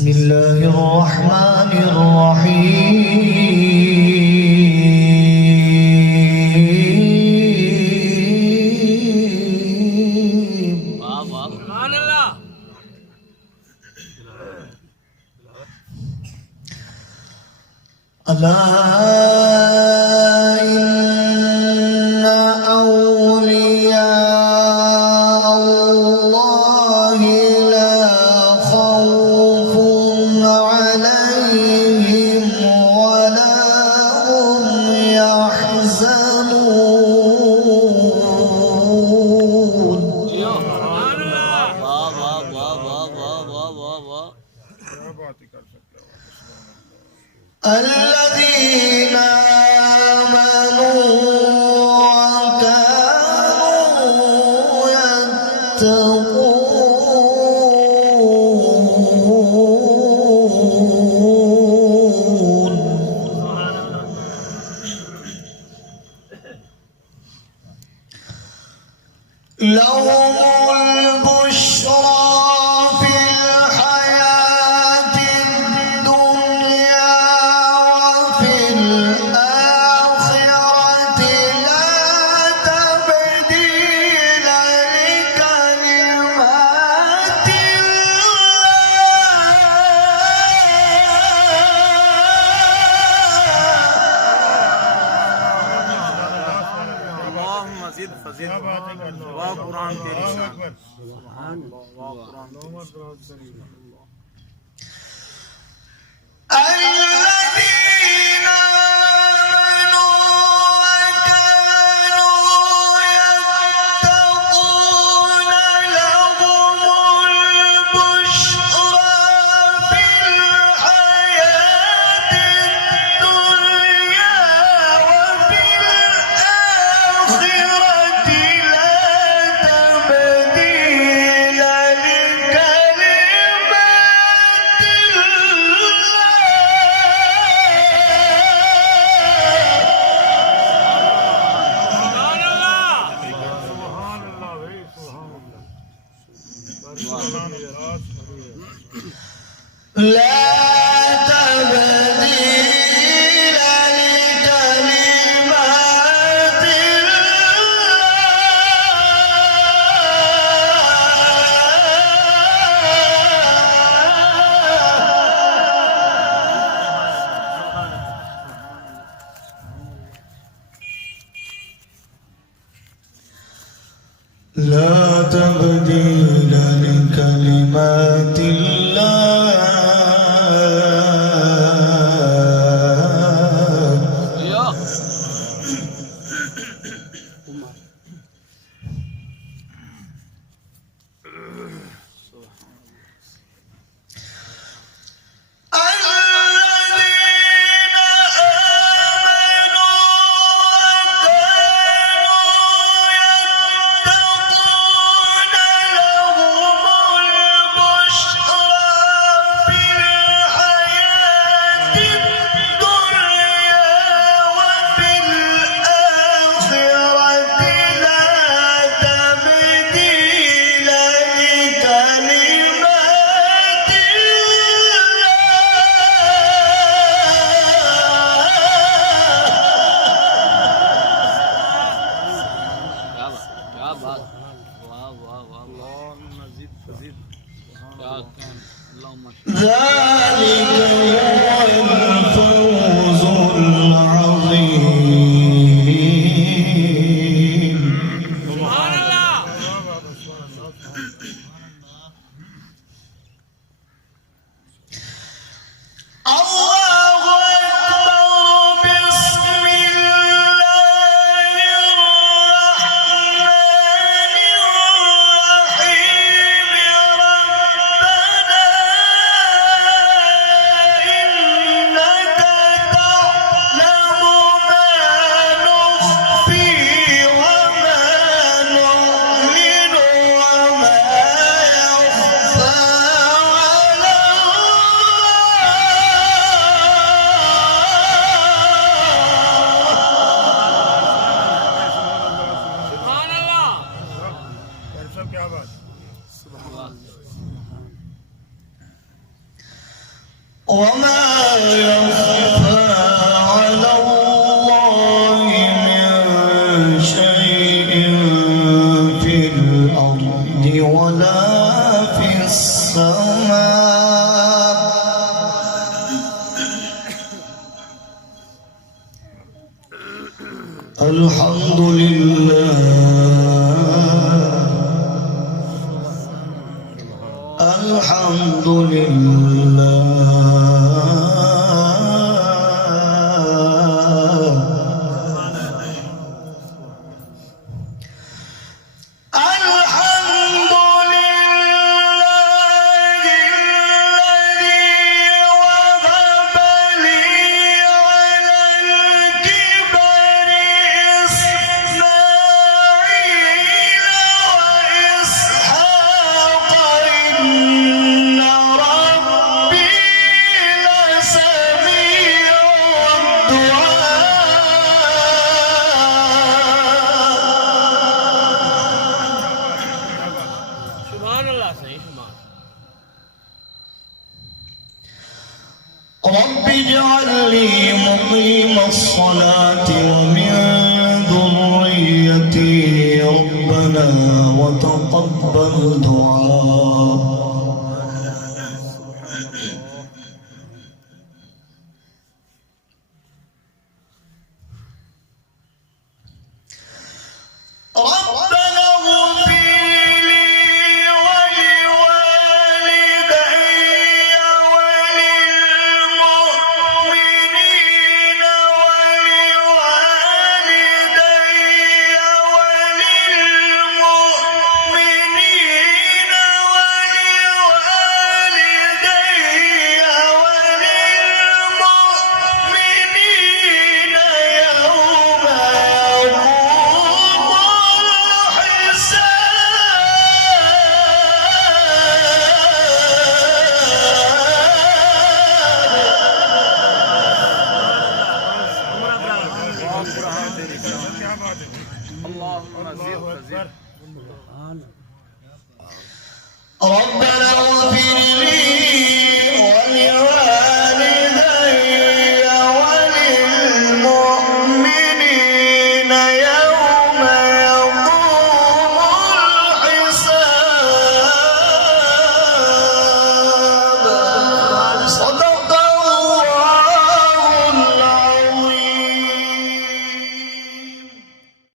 बिस्मिल्लाहिर्रहमानिर्रहीम। अला इन्ना औलिया अल्लाहि ला खौफुन अलैहिम वला हुम यहज़नून। الذين آمنوا وكانوا يتقون لهم البشرى في الحياة الدنيا وفي الآخرة لا تبديل لكلمات اللهم زد فزد واہ قرآن تیری شان سبحان اللہ واہ قرآن تیری شان الذين آمنوا وكانوا يتقون لهم البشرى في الحياة الدنيا وفي الآخرة لا تبديل لا تبديل لكلمات لا تبديل لكلمات ذلك هو الفوز العظيم. سبحان اللہ الله أكبر. بسم الله الرحمن الرحيم. ربنا إنك وما يخفى على الله من شيء في الأرض ولا في السماء. الحمد لله الحمد لله رب اجعل لي مقيم الصلاة ومن ذريتي ربنا وتقبل دعاء. ربنا اغفر لي